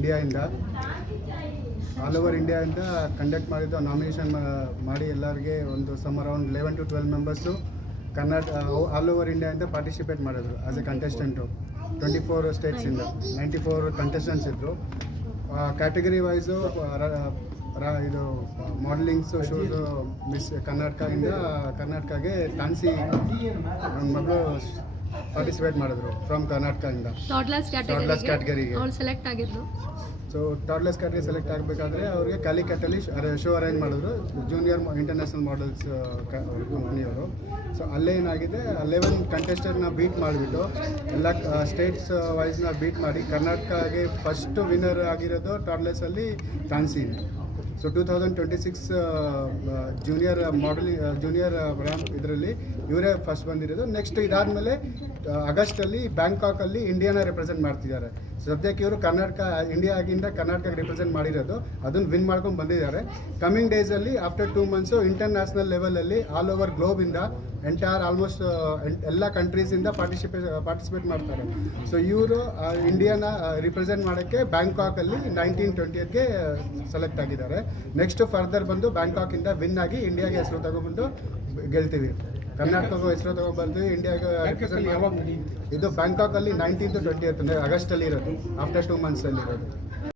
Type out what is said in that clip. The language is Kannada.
ಇಂಡಿಯಾಯಿಂದ ಆಲ್ ಓವರ್ ಇಂಡಿಯಾದಿಂದ ಕಂಡಕ್ಟ್ ಮಾಡಿದ್ದು ನಾಮಿನೇಷನ್ ಮಾಡಿ ಎಲ್ಲರಿಗೆ ಒಂದು around 11 to 12 members Karnataka all over ಇಂಡಿಯಾಯಿಂದ ಪಾರ್ಟಿಸಿಪೇಟ್ ಮಾಡಿದ್ರು ಆಸ್ ಎ ಕಂಟೆಸ್ಟೆಂಟು 24 ಸ್ಟೇಟ್ಸಿಂದ 94 ಕಂಟೆಸ್ಟೆಂಟ್ಸ್ ಇದ್ದರು. ಕ್ಯಾಟಗರಿ ವೈಸು ಇದು ಮಾಡಲಿಂಗ್ಸು ಶೋಸು ಮಿಸ್ ಕರ್ನಾಟಕಗೆ ತಾನ್ಸಿ ನನ್ನ ಮಗಳು ಪಾರ್ಟಿಸಿಪೇಟ್ ಮಾಡಿದ್ರು ಫ್ರಮ್ ಕರ್ನಾಟಕದಿಂದ ಟಾಡ್ಲರ್ಸ್ ಕ್ಯಾಟಗರಿಗೆ. ಅವ್ರು ಸೆಲೆಕ್ಟ್ ಆಗಿದ್ರು. ಸೊ ಟಾಡ್ಲರ್ಸ್ ಕ್ಯಾಟಗರಿ ಸೆಲೆಕ್ಟ್ ಆಗಬೇಕಾದ್ರೆ ಅವ್ರಿಗೆ ಕ್ಯಾಲಿಕಟ್ಟಲ್ಲಿ ಶೋ ಅರೇಂಜ್ ಮಾಡಿದ್ರು ಜೂನಿಯರ್ ಇಂಟರ್ನ್ಯಾಷನಲ್ ಮಾಡೆಲ್ಸ್ ಕಂಪ್ನಿಯವರು. ಸೊ ಅಲ್ಲೇ ಏನಾಗಿದೆ 11 ಕಂಟೆಸ್ಟೆಂಟ್ನ ಬೀಟ್ ಮಾಡಿಬಿಟ್ಟು ಎಲ್ಲ ಸ್ಟೇಟ್ಸ್ ವೈಸ್ನ ಬೀಟ್ ಮಾಡಿ ಕರ್ನಾಟಕಗೆ ಫಸ್ಟ್ ವಿನ್ನರ್ ಆಗಿರೋದು ಟಾಡ್ಲರ್ಸಲ್ಲಿ ತಾನ್ಸಿನೇ. ಸೊ 2026 ಜೂನಿಯರ್ ರ್ಯಾಂಪ್ ಇದರಲ್ಲಿ ಇವರೇ ಫಸ್ಟ್ ಬಂದಿರೋದು. ನೆಕ್ಸ್ಟ್ ಇದಾದಮೇಲೆ ಆಗಸ್ಟಲ್ಲಿ ಬ್ಯಾಂಕಾಕಲ್ಲಿ ಇಂಡಿಯಾನ ರೆಪ್ರೆಸೆಂಟ್ ಮಾಡ್ತಿದ್ದಾರೆ. ಸದ್ಯಕ್ಕೆ ಇವರು ಇಂಡಿಯಾಗಿಂದ ಕರ್ನಾಟಕ ರಿಪ್ರೆಸೆಂಟ್ ಮಾಡಿರೋದು, ಅದನ್ನು ವಿನ್ ಮಾಡ್ಕೊಂಡು ಬಂದಿದ್ದಾರೆ. ಕಮಿಂಗ್ ಡೇಸಲ್ಲಿ ಆಫ್ಟರ್ 2 ಮಂತ್ಸು ಇಂಟರ್ನ್ಯಾಷನಲ್ ಲೆವೆಲಲ್ಲಿ ಆಲ್ ಓವರ್ ಗ್ಲೋಬಿಂದ ಎಂಟೈರ್ ಆಲ್ಮೋಸ್ಟ್ ಎಲ್ಲ ಕಂಟ್ರೀಸಿಂದ ಪಾರ್ಟಿಸಿಪೇಟ್ ಮಾಡ್ತಾರೆ. ಸೊ ಇವರು ಇಂಡಿಯಾನ ರಿಪ್ರೆಸೆಂಟ್ ಮಾಡೋಕ್ಕೆ ಬ್ಯಾಂಕಾಕಲ್ಲಿ 1920ಗೆ ಸೆಲೆಕ್ಟ್ ಆಗಿದ್ದಾರೆ. ನೆಕ್ಸ್ಟ್ ಫರ್ದರ್ ಬಂದು ಬ್ಯಾಂಕಾಕಿಂದ ವಿನ್ ಆಗಿ ಇಂಡಿಯಾಗೆ ಹೆಸರು ತಗೊಬಂದು ಗೆಲ್ತೀವಿ. ಕರ್ನಾಟಕಕ್ಕೂ ಹೆಸರು ತಗೊಬಂದು ಇಂಡಿಯಾಗೆ ರಿಪ್ರೆಸೆಂಟ್ ಇದು ಬ್ಯಾಂಕಾಕಲ್ಲಿ 19 to 20 ಆಗಸ್ಟಲ್ಲಿ ಇರೋದು, ಆಫ್ಟರ್ 2 ಮಂತ್ಸಲ್ಲಿ ಇರೋದು.